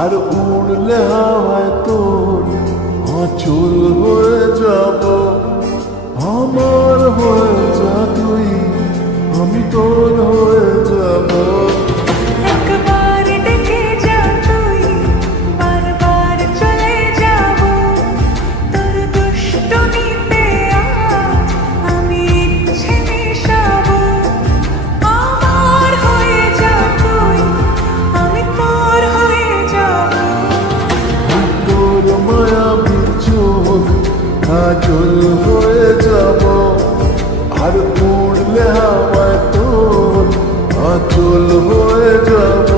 আর উড়লে হাওয়ায় তোর অচল হয়ে যাব। আমার হয়ে যা তুই আমি তোর হয়ে উড়লে হাওয়া তো অচল হয়ে যাব।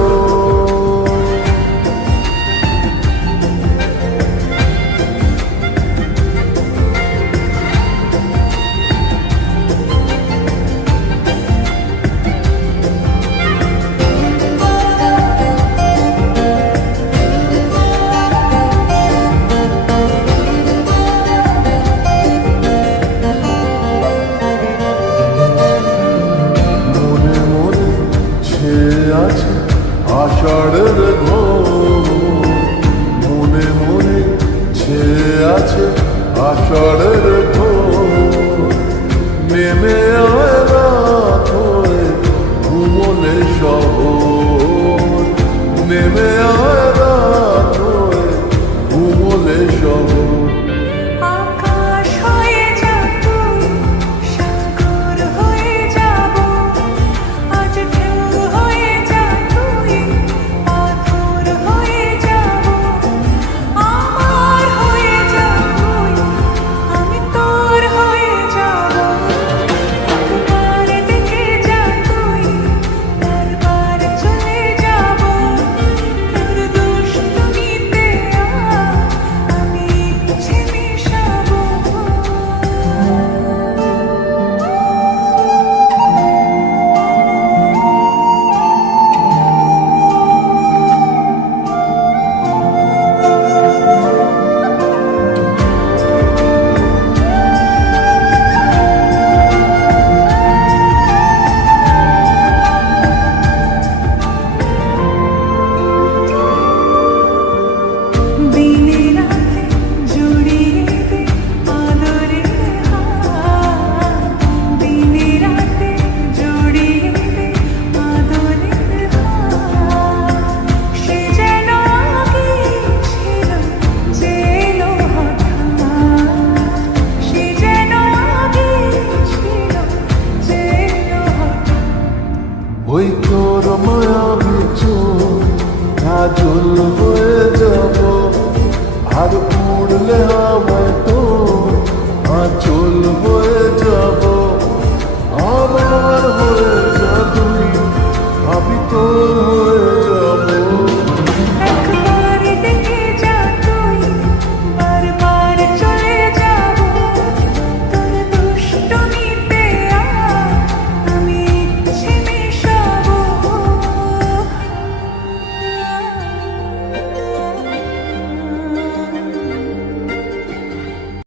তোর মায়া বিছু ঝুল হয়ে যাব আর উড়লে আমায়